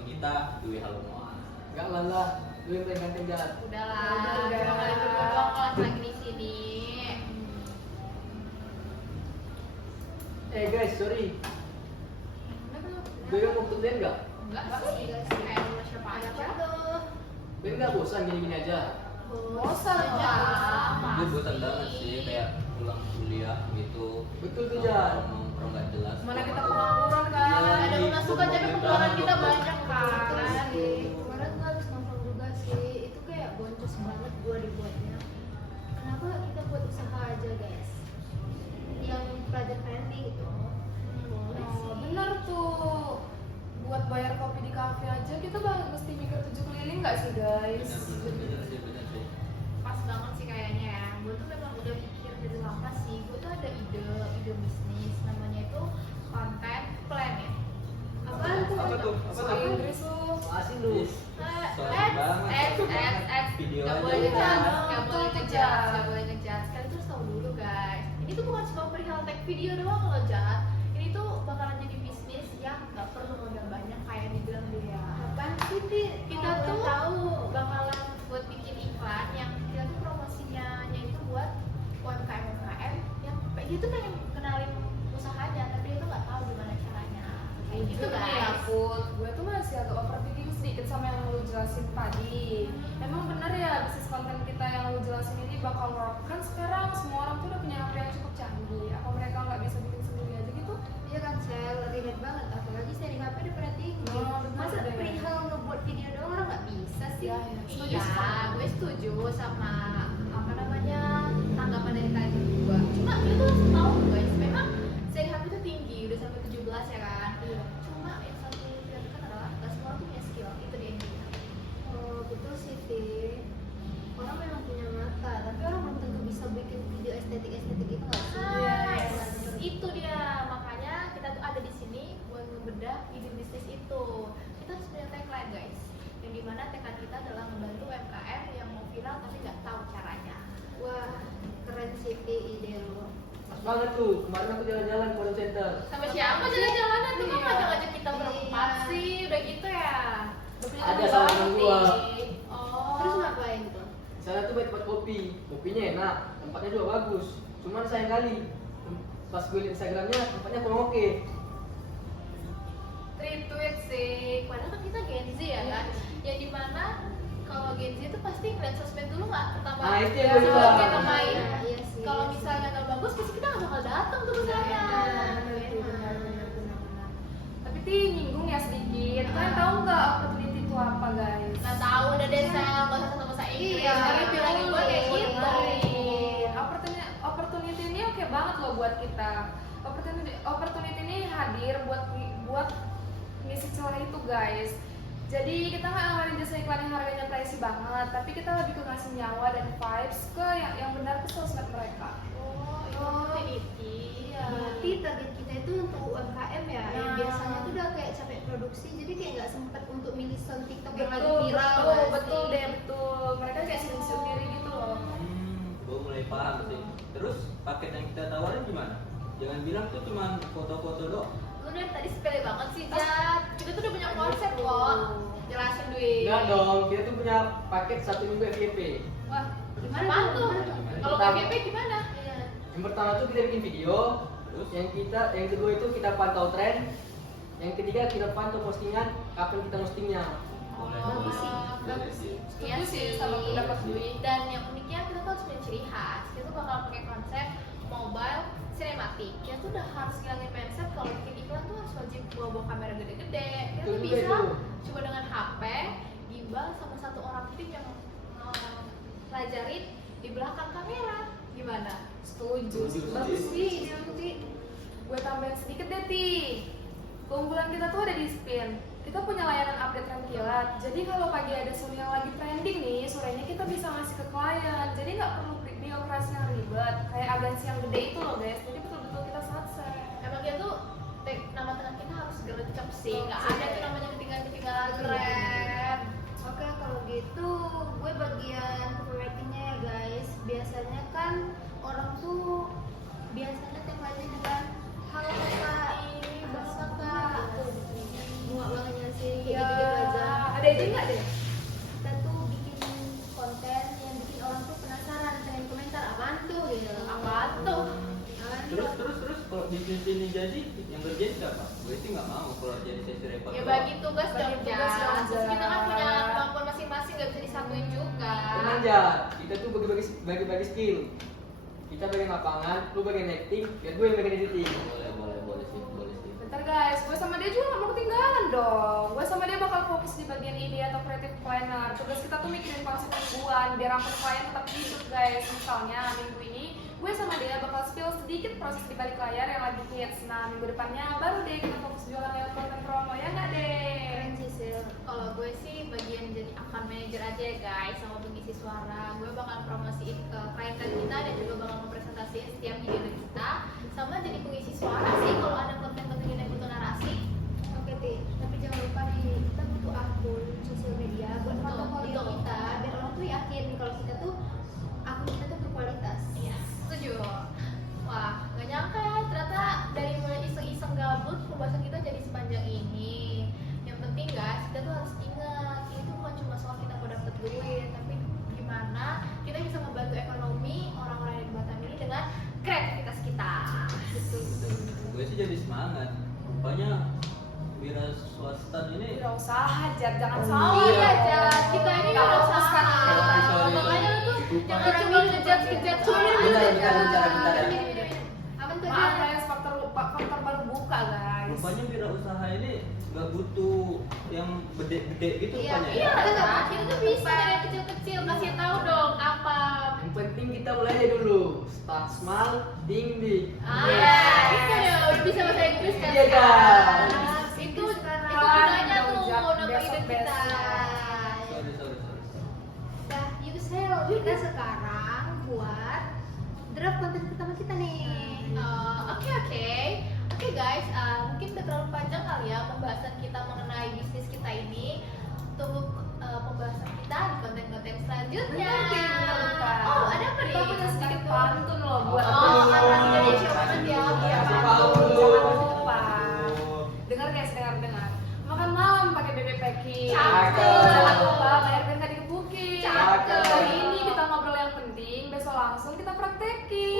teman kita Dwi Halomoa. Enggak lah, lu yang paling ganteng jalan. Udahlah, cuma kalian berdua doang kelas lagi di sini. Guys, sorry. Ben mau ikut band nggak? Enggak sih, kayak sama siapa aja. Ben nggak bosan gini-gini aja? Bosan Itu bosan banget sih, kayak pulang kuliah gitu. Betul tuh, Jan. Nongkrong nggak jelas. Mana kita pengangguran kan? Iya, Ada lagi. pemasukan tapi pengeluaran kita banyak kan. Kemarin gue habis nongkrong juga sih, itu kayak boncos banget gue dibuatnya. Kenapa kita buat usaha aja guys, yang pelajar branding gitu. Boleh sih. Bener tuh, buat bayar kopi di kafe aja kita mesti mikir 7 keliling nggak sih guys? Bener sih. Pas banget sih kayaknya ya. Gue tuh memang udah pikir dari lama sih. Gue tuh ada ide bisnis namanya itu content planet. Apaan tuh? Apa tuh? Bahasa Inggris tuh. Asin lu. Video Gak aja boleh udah. ngejudge, gak Betul, boleh tuh, ngejudge, Jat. gak boleh ngejudge. Kalian tuh harus tahu dulu guys. Ini tuh bukan cuma perihal tag video doang loh Jat. Ini tuh bakalan jadi bisnis yang gak perlu modal banyak kayak yang dibilang dia. Apaan sih Ti? Kita Kalau tuh boleh tahu. bakalan buat bikin iklan yang kita tuh promosinya itu buat UMKM yang dia tuh pengen kenalin usahanya tapi dia tuh nggak tahu gimana caranya kayak gitu Nih guys. aku, gue tuh masih agak overthinking sedikit sama yang lu jelasin tadi. Emang bener ya bisnis konten kita yang lu jelasin ini bakal work? Kan sekarang semua orang tuh udah punya HP yang cukup canggih. Apa mereka nggak bisa bikin sendiri aja gitu? Iya kan Sel, relate banget. Apalagi saya di HP udah pernah tinggi. Oh, bener Masa deh. perihal ngebuat video doang orang nggak bisa sih? Iya, iya. Setuju Iya, sekali. gue setuju sama apa namanya tanggapan dari kalian berdua. Cuma kita tuh harus tahu guys, memang seri HP itu tinggi, udah sampai 17 ya kan. Iya. Cuma yang satu yang kan adalah nggak semua orang tuh punya skill, itu dia intinya. Oh betul sih Ti. Orang memang punya mata, tapi orang belum tentu bisa bikin video estetik gitu nggak sih? Nice. Itu dia, makanya kita tuh ada di sini buat ngebedah ide bisnis itu. Kita harus punya tagline guys, yang dimana tagline kita adalah membantu UMKM yang mau viral tapi nggak tahu caranya. Wah keren sih Ti ide lo. Pas banget tuh, kemarin aku jalan-jalan ke Pondok Center. Sama siapa jalan-jalanan tuh? Kok Iya. ngajak-ngajak kita berempat Iya. sih? Udah gitu ya? Ada sama temen gua. Oh. Terus ngapain tuh? Di sana tuh banyak tempat kopi, kopinya enak, tempatnya juga bagus. Cuman sayang kali, pas gue liat Instagramnya, tempatnya kurang oke. Retweet sih. Padahal kan kita Gen Z ya kan? Yang dimana kalau Gen Z itu pasti ngeliat sosmed dulu nggak pertama. Nah, itu yang ya, gue sebelum bilang. kita main. Iya sih. Kalau misalnya nggak bagus, pasti kita nggak bakal datang tuh ke sana. Benar. Tapi Ti nyinggung ya sedikit. Kalian tahu nggak opportunity itu apa guys? Nggak tahu udah deh Sel, nggak usah sama bahasa Inggris. Iya, Tapi bilangin gue kayak gitu. Opportunity ini oke banget loh buat kita. Opportunity ini hadir buat ngisi celah itu guys. Jadi kita nggak nawarin jasa iklan yang harganya pricey banget, tapi kita lebih ke ngasih nyawa dan vibes ke yang benar ke sosmed mereka. Oh, itu opportunity. Iya. Berarti target kita itu untuk UMKM ya, yang Nah. biasanya tuh udah kayak capek produksi, jadi kayak nggak sempet untuk milih sound TikTok yang lagi Betul, viral. betul, nggak betul sih? deh, betul. Mereka kayak sibuk diri gitu loh. Gue mulai paham sih. Terus paket yang kita tawarin gimana? Jangan bilang tuh cuma foto-foto doang. Lu dari tadi sepele banget sih, Jat. Kita tuh udah punya konsep kok. Jelasin Dwi. Enggak dong, kita tuh punya paket 1 minggu FYP. Wah, Gimana apaan tuh? tuh? Gimana tuh? Kalau Pertama- PVP gimana? Iya. Yang pertama tuh kita bikin video, Terus? yang kedua itu kita pantau tren, yang ketiga kita pantau postingan, kapan kita postingnya. Boleh, Bagus sih, boleh. bagus sih. Iya Setuju sih sama pendapat Dwi. Dan yang uniknya kita tuh harus punya ciri khas. Kita tuh bakal pakai konsep mobile cinematic. Kita tuh udah harus ngilangin mindset kalau bikin iklan tuh harus wajib bawa kamera gede-gede. Kita tuh Betul juga bisa itu. cuma dengan HP, gimbal sama satu orang tim yang pelajarin di belakang kamera. Gimana? Setuju. Setuju. Bagus sih ide lu, Ti. Gue tambahin sedikit deh, Ti. Keunggulan kita tuh ada di spin. Kita punya layanan update rem kilat. Jadi kalau pagi ada sound yang lagi trending nih, sorenya kita bisa ngasih ke klien. Jadi nggak perlu birokrasi yang ribet. Kayak agensi yang gede itu loh, guys. Jadi betul-betul kita sukses. Emang dia tuh nama tengah kita harus gelecek sih. Nggak ada tuh namanya ketinggalan keren. Oke kalau gitu gue bagian copywritingnya ya guys. Biasanya kan orang tuh biasanya temanya dengan halo kakak, halo kakak, muak banget sih kayak Iya. gitu ide nggak deh? Kita tuh bikin konten yang bikin orang tuh penasaran, pengen komentar apaan tuh gitu. Apaan tuh? Apaan tuh? Terus kalau bisnis ini jadi yang kerjain siapa? Gue sih nggak mau kalau jadi sesi repot. Ya bagi tugas Bagi dong, tugas Jas. dong, Terus kita kan Jas. punya kemampuan masing-masing, gak bisa disatuin juga. Tenang aja, kita tuh bagi-bagi skill. Kita bagian lapangan, lu bagian acting, biar gue yang bagian editing. Boleh sih. Bentar guys, gue sama dia juga gak mau ketinggalan dong. Gue sama dia bakal fokus di bagian ide atau creative planner. Tugas kita tuh mikirin konsep mingguan biar akun klien tetap hidup guys. Misalnya minggu ini gue sama dia bakal spill sedikit proses di balik layar yang lagi hits. Nah minggu depannya baru deh kita fokus jualan lewat konten promo, ya nggak deh? Keren sih, Sil. Kalau gue sih bagian jadi account manager aja ya guys, sama pengisi suara. Gue bakal promosiin ke klien-klien kita dan juga bakal mempresentasiin setiap ide kita. Sama jadi pengisi suara sih kalau ada konten-konten yang butuh narasi. Oke, Ti. Tapi jangan lupa nih, kita butuh akun sosial media buat Betul, portofolio betul. kita, biar orang tuh yakin kalau kita tuh akun kita tuh berkualitas. Iya, setuju. Wah, gak nyangka ya, ternyata dari mulai iseng-iseng gabut, pembahasan kita jadi sepanjang ini. Yang penting guys, kita tuh harus ingat, ini tuh bukan cuma soal kita mau dapet duit, tapi gimana kita bisa membantu ekonomi orang-orang yang di Batam ini dengan kreativitas kita. Betul. Gue sih jadi semangat. Rupanya wira swasta ini Wirausaha, Jad, jangan Oh, salah. Iya, Jas, kita ini Kita harus fokuskan usaha. kita. Sorry. Makanya lu tuh Lupa. jangan cuma ngejat-ngejat Cuma orang. bentar ya. Aman tuh Maaf aja. guys, faktor baru buka guys. rupanya wira usaha ini nggak butuh yang gede-gede gitu Iya, rupanya. Iya, ya. Jas, kita tuh bisa dari kecil-kecil, kasih tahu dong apa. Yang penting kita mulai aja dulu. Start small, think big. Itu ya, udah bisa bahasa Inggris kan? Iya, Jas. Itu Sekarang. gunanya tuh Jat, nama ide kita. Sorry. Dah, yuk Sel, kita sekarang buat draft konten pertama kita nih. Oke guys, mungkin udah terlalu panjang kali ya pembahasan kita mengenai bisnis kita ini. Tunggu pembahasan kita di konten-konten selanjutnya. Bentar. Oh, ada apa nih? Kita punya sedikit pantun loh buat Oh, teman-teman. ada di showman ya. Iya, Kasih pantun. pantun. Jangan lupa. Dengar guys, dengar. Makan malam pakai bebek packing. Cakep. Jangan lupa bayar biar nggak dikebukin. Cakep. Hari ini kita ngobrol yang penting, besok langsung kita praktekin.